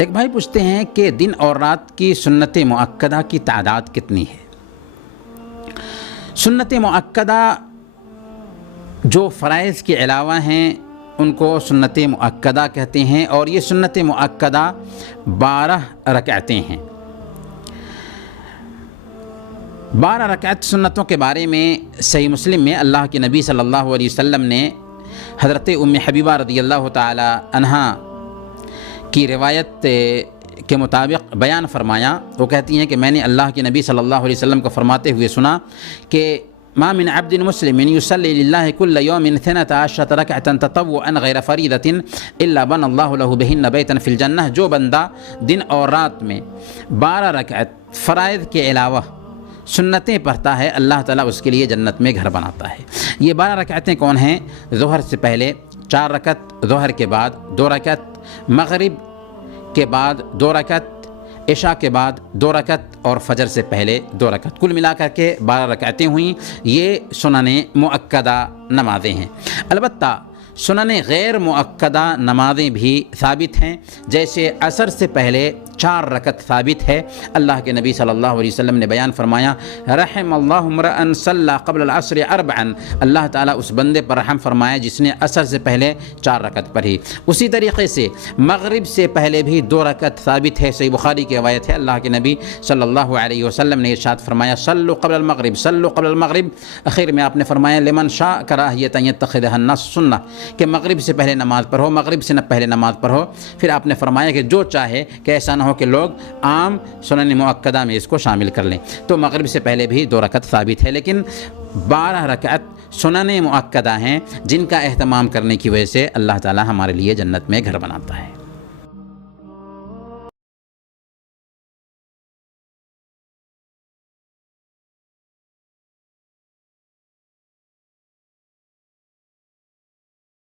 ایک بھائی پوچھتے ہیں کہ دن اور رات کی سنت مؤکدہ کی تعداد کتنی ہے؟ سنت مؤکدہ جو فرائض کے علاوہ ہیں ان کو سنت مؤکدہ کہتے ہیں، اور یہ سنت مؤکدہ 12 رکعتیں ہیں۔ 12 رکعت سنتوں کے بارے میں صحیح مسلم میں اللہ کے نبی صلی اللہ علیہ وسلم نے حضرت ام حبیبہ رضی اللہ تعالی عنہا کی روایت کے مطابق بیان فرمایا۔ وہ کہتی ہیں کہ میں نے اللہ کے نبی صلی اللہ علیہ وسلم کو فرماتے ہوئے سنا کہ ما من عبد مسلم يصلي لله كل يوم 12 ركعة تطوعا غير فريضة الا بنى الله له بهن بيتا في الجنة۔ جو بندہ دن اور رات میں 12 رکعت فرائض کے علاوہ سنتیں پڑھتا ہے، اللہ تعالیٰ اس کے لیے جنت میں گھر بناتا ہے۔ یہ 12 رکعتیں کون ہیں؟ ظہر سے پہلے 4 رکعت، ظہر کے بعد 2 رکعت، مغرب کے بعد 2 رکعت، عشاء کے بعد 2 رکعت اور فجر سے پہلے 2 رکعت، کل ملا کر کے 12 رکعتیں ہوئیں۔ یہ سنن مؤکدہ نمازیں ہیں۔ البتہ سنن غیر مؤکدہ نمازیں بھی ثابت ہیں، جیسے عصر سے پہلے 4 رکعت ثابت ہے۔ اللہ کے نبی صلی اللہ علیہ وسلم نے بیان فرمایا رحم اللہ امرأ صلی قبل العصر 4، اللہ تعالیٰ اس بندے پر رحم فرمایا جس نے عصر سے پہلے 4 رکعت پڑھی۔ اسی طریقے سے مغرب سے پہلے بھی 2 رکعت ثابت ہے، صحیح بخاری کی روایت ہے۔ اللہ کے نبی صلی اللہ علیہ وسلم نے ارشاد فرمایا صلوا قبل المغرب، صلوا قبل المغرب۔ آخر میں آپ نے فرمایا لمن شاء کراہیۃ ان یتخذها الناس سنہ، کہ مغرب سے پہلے نماز پڑھو، مغرب سے نہ پہلے نماز پڑھو۔ پھر آپ نے فرمایا کہ جو چاہے کہ ایسا نہ ہو کہ لوگ عام سنن مؤکدہ میں اس کو شامل کر لیں۔ تو مغرب سے پہلے بھی 2 رکعت ثابت ہے، لیکن 12 رکعت سنن مؤکدہ ہیں جن کا اہتمام کرنے کی وجہ سے اللہ تعالی ہمارے لیے جنت میں گھر بناتا ہے۔